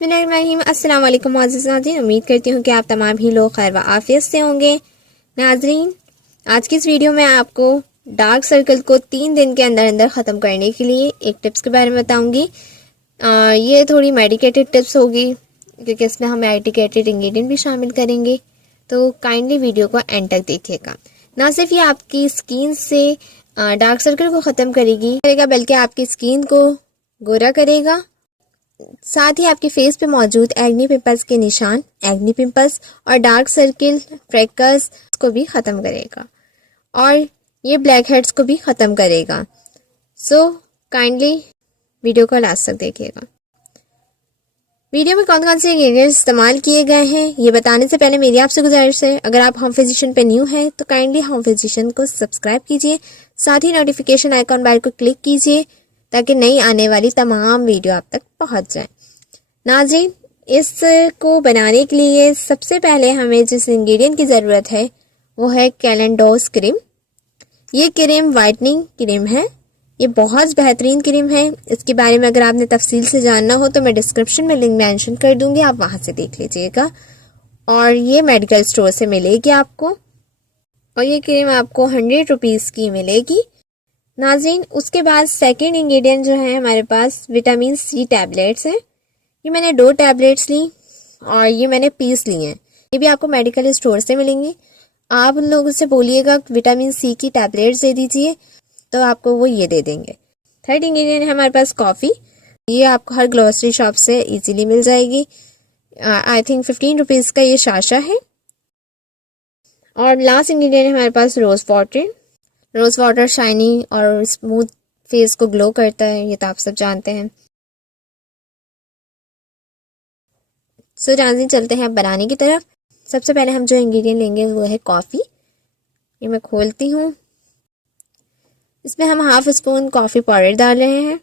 अस्सलाम वालेकुम मोअज़्ज़िज़ नाज़रीन, उम्मीद करती हूँ कि आप तमाम ही लोग खैर व आफियत से होंगे। नाज़रीन, आज की इस वीडियो में आपको डार्क सर्कल को 3 दिन के अंदर अंदर ख़त्म करने के लिए एक टिप्स के बारे में बताऊँगी। ये थोड़ी मेडिकेटेड टिप्स होगी क्योंकि इसमें हम मेडिकेटेड इंग्रेडिएंट भी शामिल करेंगे, तो काइंडली वीडियो को एंड तक देखिएगा। ना सिर्फ ये आपकी स्किन से डार्क सर्कल को ख़त्म करेगी बल्कि आपकी स्किन को गोरा करेगा, साथ ही आपके फेस पे मौजूद एक्ने पिंपल्स के निशान, एक्ने पिंपल्स और डार्क सर्किल, फ्रेकल्स को भी ख़त्म करेगा और ये ब्लैक हेड्स को भी ख़त्म करेगा। सो काइंडली वीडियो को लास्ट तक देखिएगा। वीडियो में कौन कौन से इंग्रेडिएंट्स इस्तेमाल किए गए हैं ये बताने से पहले मेरी आपसे गुजारिश है, अगर आप होम फिजिशियन पे न्यू हैं तो काइंडली होम फिजिशियन को सब्सक्राइब कीजिए, साथ ही नोटिफिकेशन आइकॉन बेल को क्लिक कीजिए ताकि नई आने वाली तमाम वीडियो आप तक पहुंच जाए। नाज़रीन, इसको बनाने के लिए सबसे पहले हमें जिस इंग्रेडिएंट की ज़रूरत है वो है कैलेंडोस क्रीम। ये क्रीम वाइटनिंग क्रीम है, ये बहुत बेहतरीन क्रीम है। इसके बारे में अगर आपने तफसील से जानना हो तो मैं डिस्क्रिप्शन में लिंक मेंशन कर दूंगी, आप वहां से देख लीजिएगा। और ये मेडिकल स्टोर से मिलेगी आपको, और ये क्रीम आपको 100 रुपीज़ की मिलेगी। नाज़रीन, उसके बाद सेकंड इंग्रेडिएंट जो है हमारे पास विटामिन सी टैबलेट्स हैं। ये मैंने 2 टैबलेट्स ली और ये मैंने पीस ली हैं। ये भी आपको मेडिकल स्टोर से मिलेंगी। आप उन लोगों से बोलिएगा विटामिन सी की टैबलेट्स दे दीजिए तो आपको वो ये दे देंगे। थर्ड इंग्रेडिएंट है हमारे पास कॉफ़ी। ये आपको हर ग्रोसरी शॉप से इजीली मिल जाएगी। आई थिंक 15 रुपीज़ का ये शाशा है। और लास्ट इंग्रेडिएंट है हमारे पास rose water. Rose water shiny और स्मूथ फेस को ग्लो करता है, ये तो आप सब जानते हैं। सो नाज़रीन, चलते हैं अब बनाने की तरफ। सबसे पहले हम जो इंग्रेडिएंट लेंगे वो है कॉफ़ी। ये मैं खोलती हूँ। इसमें हम हाफ स्पून कॉफ़ी पाउडर डाल रहे हैं।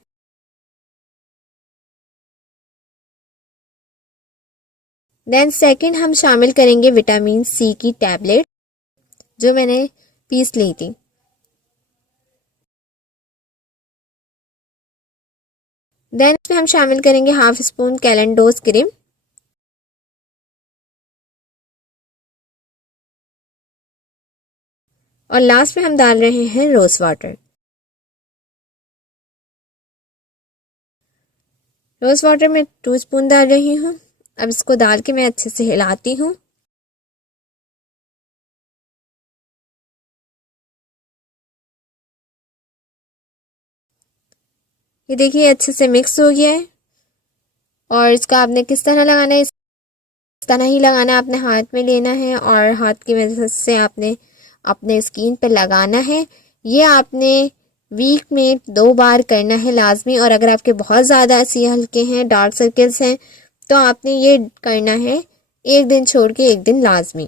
देन सेकंड हम शामिल करेंगे विटामिन सी की टैबलेट जो मैंने पीस ली थी। देन इसमें हम शामिल करेंगे हाफ स्पून कैलेंडोस क्रीम। और लास्ट में हम डाल रहे हैं रोज़ वाटर। रोज़ वाटर में 2 स्पून डाल रही हूँ। अब इसको डाल के मैं अच्छे से हिलाती हूँ। ये देखिए अच्छे से मिक्स हो गया है। और इसको आपने किस तरह लगाना है, इस तरह ही लगाना है। आपने हाथ में लेना है और हाथ की मदद से आपने अपने स्किन पे लगाना है। ये आपने वीक में 2 बार करना है लाजमी। और अगर आपके बहुत ज़्यादा सियाह हल्के हैं, डार्क सर्कल्स हैं, तो आपने ये करना है 1 दिन छोड़ के 1 दिन लाजमी।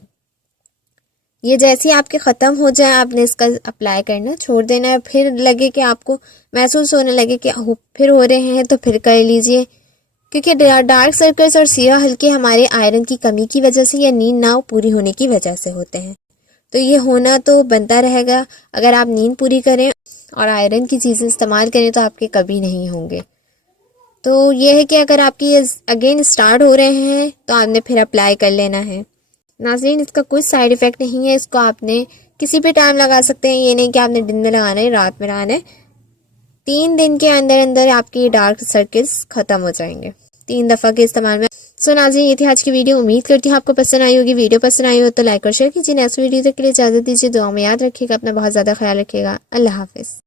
ये जैसे ही आपके ख़त्म हो जाए आपने इसका अप्लाई करना छोड़ देना है। फिर लगे कि आपको महसूस होने लगे कि फिर हो रहे हैं तो फिर कर लीजिए, क्योंकि डार्क सर्कल्स और सियाह हल्के हमारे आयरन की कमी की वजह से या नींद ना पूरी होने की वजह से होते हैं। तो ये होना तो बनता रहेगा। अगर आप नींद पूरी करें और आयरन की चीज़ें इस्तेमाल करें तो आपके कभी नहीं होंगे। तो ये है कि अगर आपकी अगेन स्टार्ट हो रहे हैं तो आपने फिर अप्लाई कर लेना है। नाज़रीन, इसका कोई साइड इफ़ेक्ट नहीं है। इसको आपने किसी भी टाइम लगा सकते हैं, ये नहीं कि आपने दिन में लगाना है, रात में लगाना है। 3 दिन के अंदर अंदर आपके डार्क सर्कल्स ख़त्म हो जाएंगे 3 दफ़ा के इस्तेमाल में। सो नाज़रीन, ये थी आज की वीडियो। उम्मीद करती हूँ आपको पसंद आई होगी। वीडियो पसंद आई हो तो लाइक और शेयर कीजिए। नेक्स्ट वीडियो तक के लिए इजाज़त दीजिए। दुआ में याद रखिएगा, अपना बहुत ज़्यादा ख्याल रखिएगा। अल्लाह हाफिज़।